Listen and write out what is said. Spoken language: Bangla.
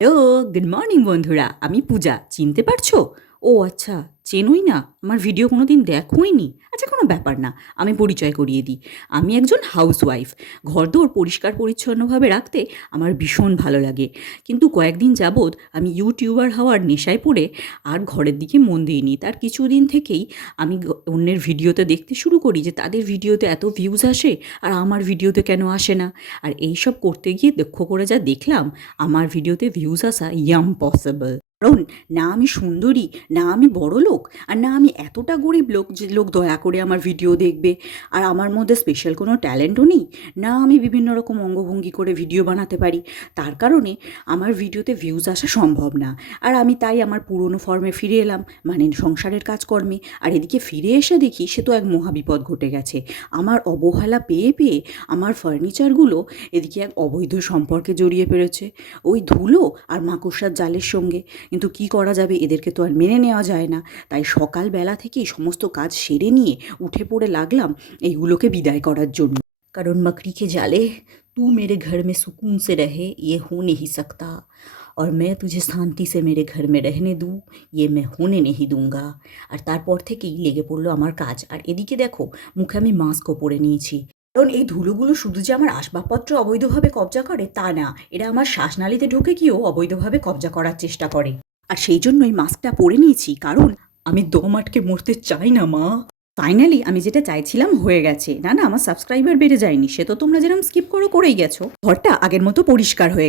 হ্যালো, গুড মর্নিং বন্ধুরা। আমি পূজা, চিনতে পারছো? ও আচ্ছা, চেনোই না, আমার ভিডিও কোনো দিন দেখোইনি। আচ্ছা, কোনো ব্যাপার না, আমি পরিচয় করিয়ে দিই। আমি একজন হাউসওয়াইফ। ঘরদোর পরিষ্কার পরিচ্ছন্নভাবে রাখতে আমার ভীষণ ভালো লাগে। কিন্তু কয়েকদিন যাবৎ আমি ইউটিউবার হওয়ার নেশায় পড়ে আর ঘরের দিকে মন দিইনি। তার কিছুদিন থেকেই আমি অন্যের ভিডিওতে দেখতে শুরু করি যে তাদের ভিডিওতে এত ভিউজ আসে আর আমার ভিডিওতে কেন আসে না। আর এইসব করতে গিয়ে লক্ষ্য করে যা দেখলাম, আমার ভিডিওতে ভিউজ আসা ইম্পসিবল। কারণ না আমি সুন্দরী, না আমি বড়লোক, আর না আমি এতটা গরিব লোক যে লোক দয়া করে আমার ভিডিও দেখবে। আর আমার মধ্যে স্পেশাল কোনো ট্যালেন্টও নেই, না আমি বিভিন্ন রকম অঙ্গভঙ্গি করে ভিডিও বানাতে পারি। তার কারণে আমার ভিডিওতে ভিউজ আসা সম্ভব না। আর আমি তাই আমার পুরনো ফর্মে ফিরে এলাম, মানে সংসারের কাজকর্মে। আর এদিকে ফিরে এসে দেখি সে তো এক মহাবিপদ ঘটে গেছে। আমার অবহেলা পেয়ে পেয়ে আমার ফার্নিচারগুলো এদিকে এক অবৈধ সম্পর্কে জড়িয়ে পড়েছে, ওই ধুলো আর মাকড়সার জালের সঙ্গে। কিন্তু কি করা যাবে, এদেরকে তো আর মেনে নেওয়া যায় না। তাই সকালবেলা থেকেই সমস্ত কাজ সেরে নিয়ে উঠে পড়ে লাগলাম এইগুলোকে বিদায় করার জন্য। কারণ मकड़ी के जाले तू मेरे घर में सुकून से रहे ये हो नहीं सकता, और मैं तुझे शांति से मेरे घर में रहने दूँ ये मैं होने नहीं दूंगा। আর তারপর থেকেই লেগে পড়লো আমার কাজ। আর এদিকে দেখো, মুখে আমি মাস্কও পরে নিয়েছি। কারণ এই ধুলোগুলো শুধু যে আমার আসবাবপত্র অবৈধভাবে কবজা করে তা না, এরা আমার শ্বাসনালীতে ঢুকে গিয়েও অবৈধভাবে কবজা করার চেষ্টা করে। আর সেই জন্যই মাস্কটা পরে নিয়েছি, কারণ আমি দম আটকে মরতে চাই না মা। ফাইনালি আমি যেটা চাইছিলাম হয়ে গেছে। না না, আমার সাবস্ক্রাইবার বেড়ে যায়নি, সে তো তোমরা যেরকম স্কিপ করে করেই গেছো। ঘরটা আগের মতো পরিষ্কার হয়ে গেছে।